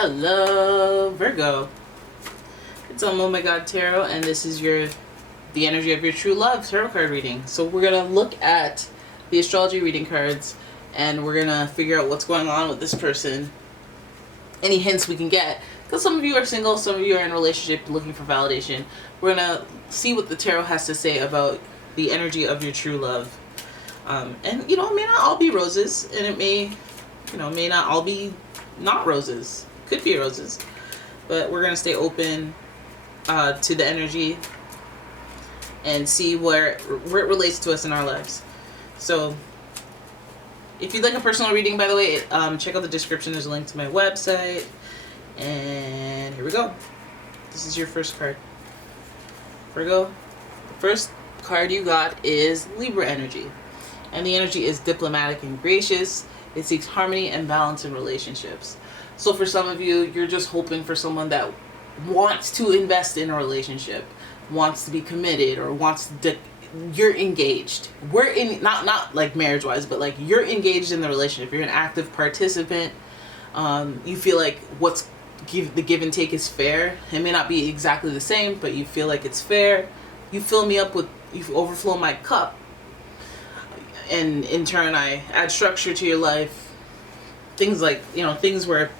Hello, Virgo. It's umomgtarot, and this is the energy of your true love tarot card reading. So we're gonna look at the astrology reading cards, and we're gonna figure out what's going on with this person. Any hints we can get, because some of you are single, some of you are in a relationship looking for validation. We're gonna see what the tarot has to say about the energy of your true love. And it may not all be roses, and it may not all be not roses. Could be roses, but we're gonna stay open to the energy and see where it relates to us in our lives. So if you'd like a personal reading, by the way, check out the description. There's a link to my website. And here we go. This is your first card, Virgo. The first card you got is Libra energy, and the energy is diplomatic and gracious. It seeks harmony and balance in relationships. So for some of you, you're just hoping for someone that wants to invest in a relationship, wants to be committed, or you're engaged. We're in, not like marriage wise, but like you're engaged in the relationship. You're an active participant. You feel like the give and take is fair. It may not be exactly the same, but you feel like it's fair. You fill me up you overflow my cup. And in turn, I add structure to your life. Things like, things where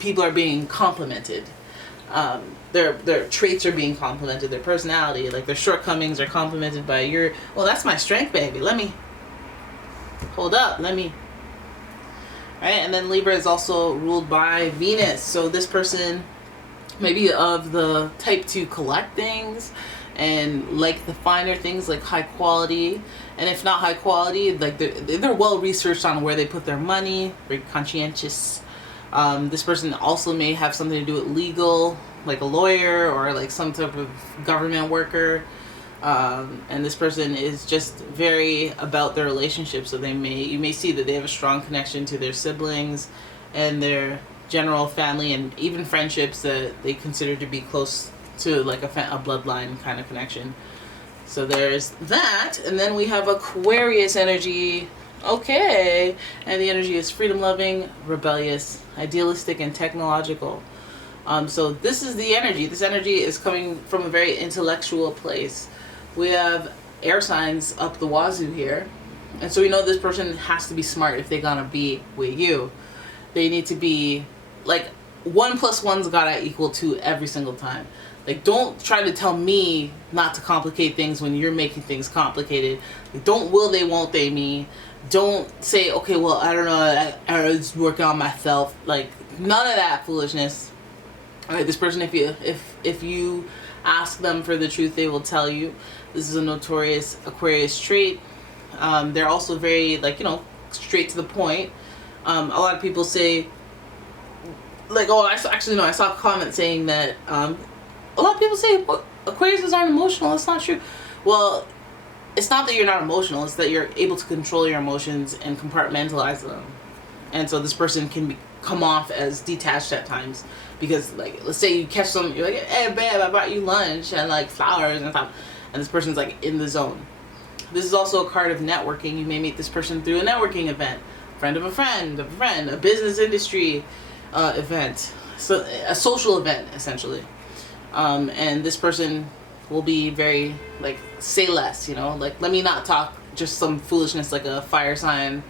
people are being complimented. Their traits are being complimented. Their personality, like their shortcomings, are complimented by well, that's my strength, baby. Hold up. Right? And then Libra is also ruled by Venus. So this person may be of the type to collect things and like the finer things, like high quality. And if not high quality, like they're well researched on where they put their money, very conscientious. This person also may have something to do with legal, like a lawyer or like some type of government worker. And this person is just very about their relationship. So you may see that they have a strong connection to their siblings and their general family, and even friendships that they consider to be close to, like a bloodline kind of connection. So there's that. And then we have Aquarius energy. Okay. And the energy is freedom loving, rebellious, idealistic, and technological. So this is the energy. This energy is coming from a very intellectual place. We have air signs up the wazoo here. And so we know this person has to be smart if they're gonna be with you. They need to be like 1 + 1's gotta equal 2 every single time. Like, don't try to tell me not to complicate things when you're making things complicated. Like, don't will they, won't they me. Don't say, okay, well, I don't know, I was working on myself. Like, none of that foolishness. All right, this person, if you ask them for the truth, they will tell you. This is a notorious Aquarius trait. They're also very, straight to the point. A lot of people say, I saw a comment saying that, a lot of people say, well, Aquariuses aren't emotional. That's not true. Well, it's not that you're not emotional. It's that you're able to control your emotions and compartmentalize them. And so this person can come off as detached at times. Because, let's say you catch someone, you're like, hey, babe, I brought you lunch and, flowers and stuff. And this person's, in the zone. This is also a card of networking. You may meet this person through a networking event. Friend of a friend, a business industry event. So, a social event, essentially. And this person will be very, say less, let me not talk just some foolishness like a fire sign.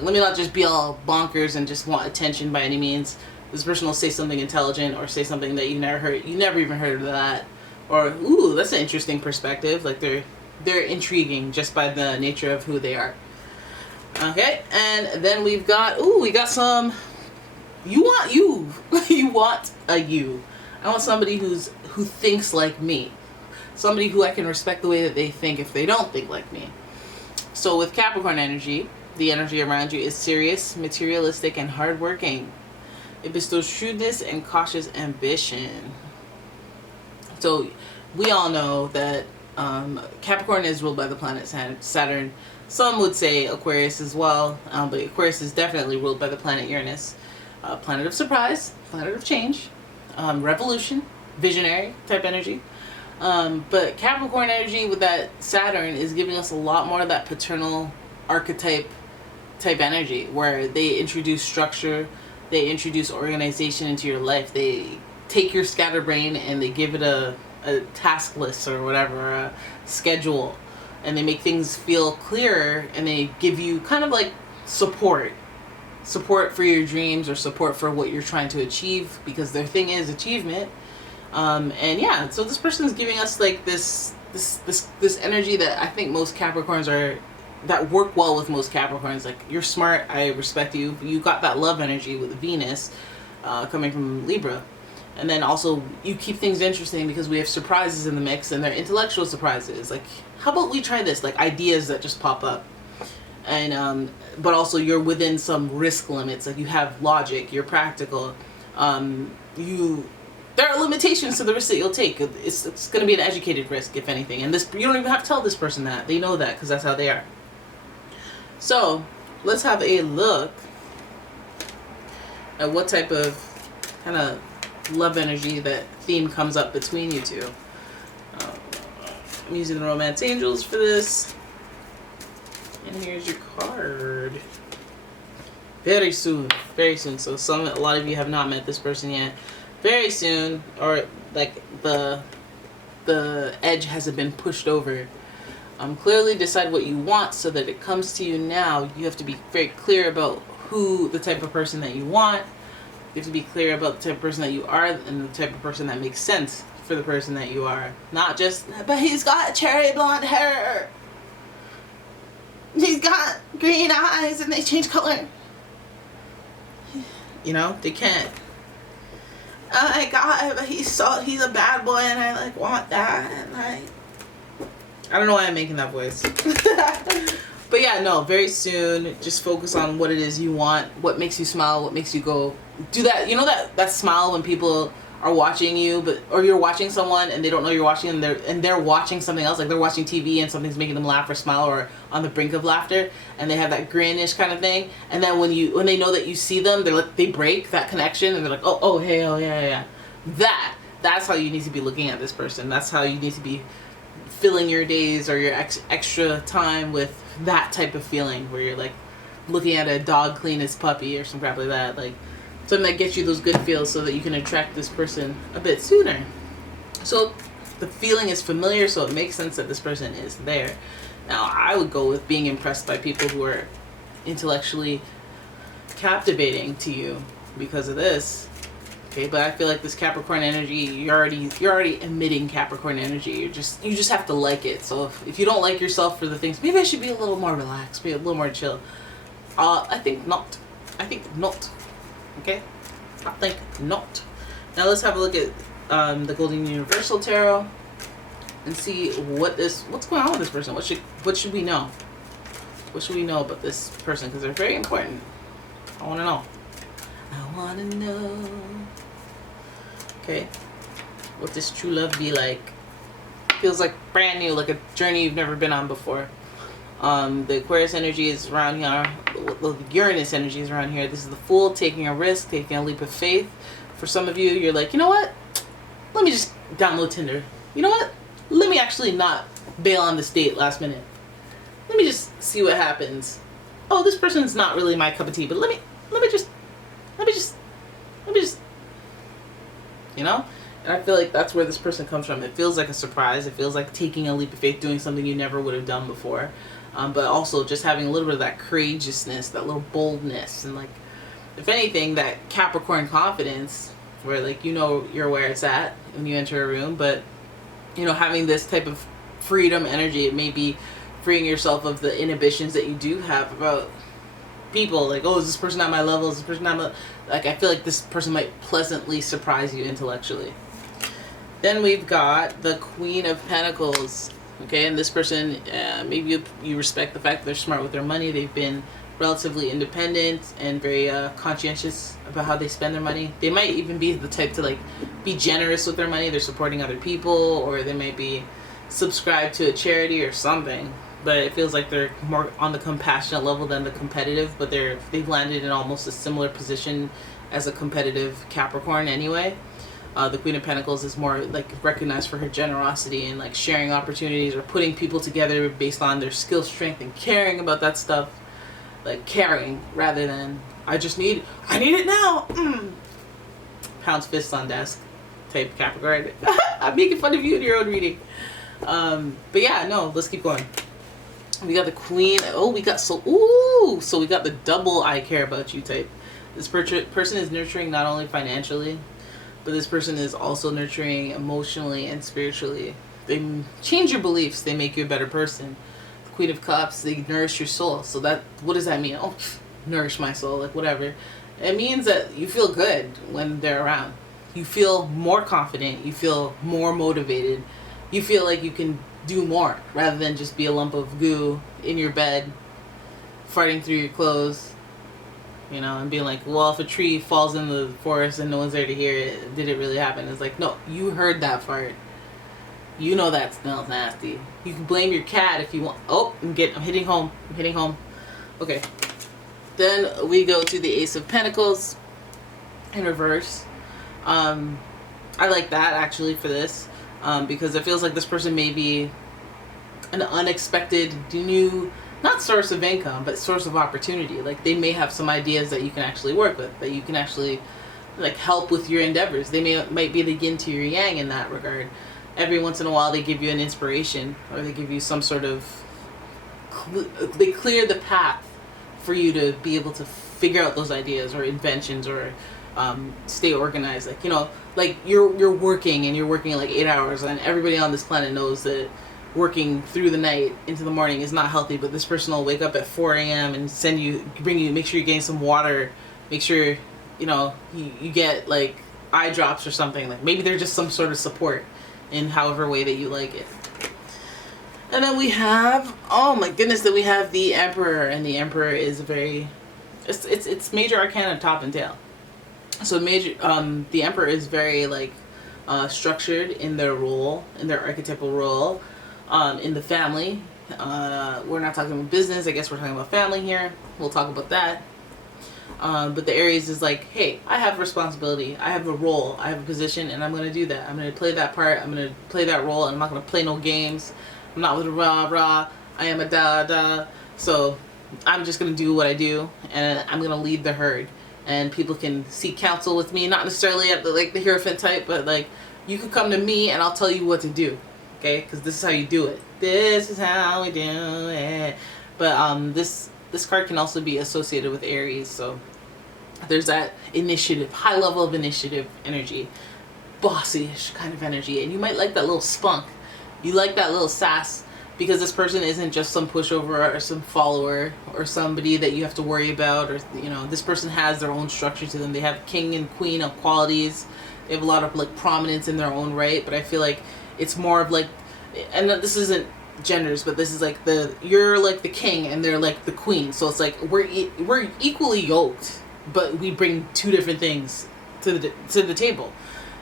Let me not just be all bonkers and just want attention by any means. This person will say something intelligent or say something that you never even heard of that. Or, ooh, that's an interesting perspective. They're intriguing just by the nature of who they are. Okay, and then we got some, you want a you. I want somebody who thinks like me. Somebody who I can respect the way that they think if they don't think like me. So with Capricorn energy, the energy around you is serious, materialistic, and hardworking. It bestows shrewdness and cautious ambition. So we all know that Capricorn is ruled by the planet Saturn. Some would say Aquarius as well, but Aquarius is definitely ruled by the planet Uranus. Planet of surprise, planet of change. Revolution, visionary type energy. But Capricorn energy with that Saturn is giving us a lot more of that paternal archetype type energy where they introduce structure, They introduce organization into your life. They take your scatterbrain and they give it a task list or whatever, a schedule, and they make things feel clearer, and they give you kind of like support for your dreams, or support for what you're trying to achieve, because their thing is achievement. And yeah, so this person is giving us like this energy that I think most Capricorns that work well with most Capricorns. Like, you're smart, I respect you. You got that love energy with Venus coming from Libra. And then also you keep things interesting because we have surprises in the mix, and they're intellectual surprises. Like, how about we try this? Like, ideas that just pop up. And but also you're within some risk limits. Like, you have logic, you're practical. There are limitations to the risk that you'll take. It's going to be an educated risk, if anything. And this, you don't even have to tell this person that. They know that because that's how they are. So let's have a look at what type of kind of love energy, that theme comes up between you two. I'm using the Romance Angels for this. And here's your card. Very soon. Very soon. So a lot of you have not met this person yet. Very soon, or like the edge hasn't been pushed over. Clearly decide what you want so that it comes to you now. You have to be very clear about the type of person that you want. You have to be clear about the type of person that you are, and the type of person that makes sense for the person that you are. Not just, but he's got cherry blonde hair. He's got green eyes and they change color. You know, they can't. Oh my God, but he's a bad boy and I like want that, and I don't know why I'm making that voice. But yeah, no, very soon, just focus on what it is you want, what makes you smile, what makes you go, do that. You know that smile when people are watching you, or you're watching someone and they don't know you're watching, and they're watching something else, like they're watching TV and something's making them laugh or smile or on the brink of laughter, and they have that grin-ish kind of thing, and then when they know that you see them, they break that connection and they're like, oh hey, oh yeah. That's how you need to be looking at this person. That's how you need to be filling your days or your extra time with that type of feeling, where you're like looking at a dog clean its puppy or some crap like that, like something that gets you those good feels so that you can attract this person a bit sooner. So the feeling is familiar, so it makes sense that this person is there. Now, I would go with being impressed by people who are intellectually captivating to you because of this. Okay, but I feel like this Capricorn energy, you're already emitting Capricorn energy. You just have to like it. So if you don't like yourself for the things, maybe I should be a little more relaxed, be a little more chill. I think not. Okay, I think not. Now let's have a look at the Golden Universal Tarot and see what's going on with this person. What should we know? What should we know about this person? Because they're very important. I want to know. I want to know. Okay, what this true love be like? Feels like brand new, like a journey you've never been on before. The Aquarius energy is around here. The Uranus energy is around here. This is the Fool, taking a risk, taking a leap of faith. For some of you, you're like, you know what? Let me just download Tinder. You know what? Let me actually not bail on this date last minute. Let me just see what happens. Oh, this person's not really my cup of tea, but let me just, you know? And I feel like that's where this person comes from. It feels like a surprise. It feels like taking a leap of faith, doing something you never would have done before. But also just having a little bit of that courageousness, that little boldness, and like, if anything, that Capricorn confidence, where like, you know, you're where it's at when you enter a room, but you know, having this type of freedom energy, it may be freeing yourself of the inhibitions that you do have about people. Like, oh, is this person at my level? Is this person at my... Like, I feel like this person might pleasantly surprise you intellectually. Then we've got the Queen of Pentacles. Okay, and this person, maybe you respect the fact that they're smart with their money. They've been relatively independent and very conscientious about how they spend their money. They might even be the type to like be generous with their money. They're supporting other people, or they might be subscribed to a charity or something. But it feels like they're more on the compassionate level than the competitive. But they've landed in almost a similar position as a competitive Capricorn anyway. The Queen of Pentacles is more like recognized for her generosity and like sharing opportunities or putting people together based on their skill, strength, and caring about that stuff. Like caring rather than I need it now. Pounds fists on desk type Capricorn. I'm making fun of you in your own reading. But yeah, no, let's keep going. We got the Queen. Oh, we got so we got the double I care about you type. This person is nurturing not only financially, but this person is also nurturing emotionally and spiritually. They change your beliefs. They make you a better person. The Queen of Cups, they nourish your soul. So that, what does that mean? Oh, nourish my soul, like whatever. It means that you feel good when they're around. You feel more confident. You feel more motivated. You feel like you can do more rather than just be a lump of goo in your bed, farting through your clothes, you know, and being like, well, if a tree falls in the forest and no one's there to hear it, did it really happen? It's like, no, you heard that fart. You know that smells nasty. You can blame your cat if you want. Oh, I'm hitting home. Okay. Then we go to the Ace of Pentacles in reverse. I like that actually for this, because it feels like this person may be an unexpected new, not source of income, but source of opportunity. Like they may have some ideas that you can actually work with, that you can actually like help with your endeavors. They might be the yin to your yang in that regard. Every once in a while they give you an inspiration, or they give you some sort of, they clear the path for you to be able to figure out those ideas or inventions, or stay organized. Like, you know, like you're working like 8 hours, and everybody on this planet knows that working through the night into the morning is not healthy, but this person will wake up at 4 a.m. and make sure you're getting some water, make sure, you know, you get like eye drops or something. Like maybe they're just some sort of support in however way that you like it. And then we have, oh my goodness, that we have the Emperor, and the Emperor is it's major arcana top and tail. So the Emperor is very like structured in their role, in their archetypal role, in the family. We're not talking about business. I guess we're talking about family here. We'll talk about that. But the Aries is like, hey, I have responsibility. I have a role. I have a position, and I'm going to do that. I'm going to play that part. I'm going to play that role, and I'm not going to play no games. I'm not with a rah-rah. I am a da-da. So I'm just going to do what I do, and I'm going to lead the herd. And people can seek counsel with me, not necessarily at the Hierophant type, but like you could come to me and I'll tell you what to do, okay? Because this is how you do it. This is how we do it. But this card can also be associated with Aries, so there's that initiative, high level of initiative energy, bossy-ish kind of energy, and you might like that little spunk. You like that little sass, because this person isn't just some pushover or some follower or somebody that you have to worry about, or, you know, this person has their own structure to them. They have king and queen of qualities. They have a lot of like prominence in their own right, but I feel like it's more of like, and this isn't genders, but this is like you're like the king and they're like the queen. So it's like we're equally yoked, but we bring two different things to the table.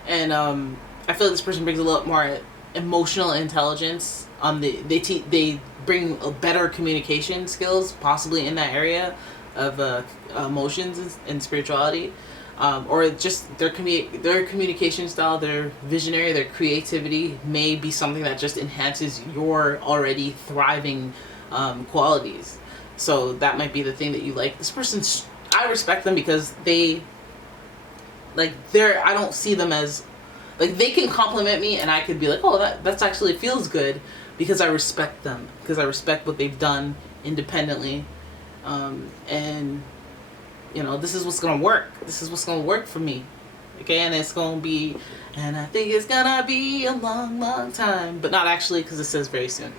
And I feel like this person brings a lot more emotional intelligence. They bring a better communication skills, possibly in that area of emotions and spirituality, or just their communication style, their visionary, their creativity may be something that just enhances your already thriving qualities. So that might be the thing that you like. This person's, I respect them because I don't see them as, like, they can compliment me and I could be like, oh, that's actually feels good, because I respect them, because I respect what they've done independently. And, you know, this is what's going to work. This is what's going to work for me. Okay, and it's going to be, and I think it's going to be a long, long time. But not actually, because it says very soon.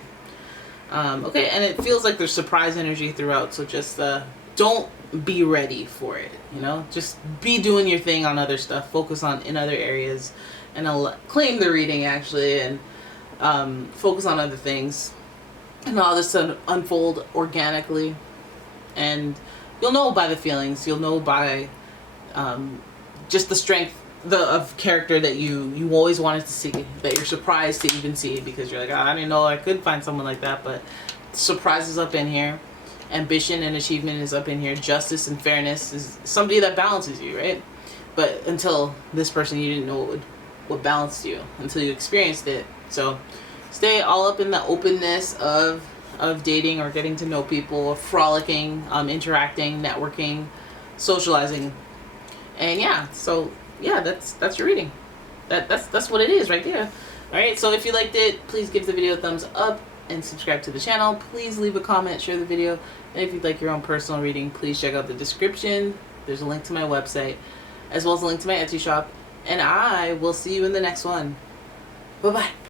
Okay, and it feels like there's surprise energy throughout, so just don't be ready for it, you know? Just be doing your thing on other stuff. Focus in other areas. And I'll claim the reading, actually, and focus on other things, and all this to unfold organically. And you'll know by the feelings, you'll know by just the strength of character that you always wanted to see, that you're surprised to even see, because you're like, oh, I didn't know I could find someone like that. But surprise is up in here, ambition and achievement is up in here, justice and fairness is somebody that balances you, right? But until this person, you didn't know what balanced you until you experienced it. So stay all up in the openness of dating or getting to know people, frolicking, interacting, networking, socializing. And yeah, so yeah, that's your reading. That's what it is right there. All right, so if you liked it, please give the video a thumbs up and subscribe to the channel. Please leave a comment, share the video, and if you'd like your own personal reading, please check out the description. There's a link to my website, as well as a link to my Etsy shop, and I will see you in the next one. Bye bye.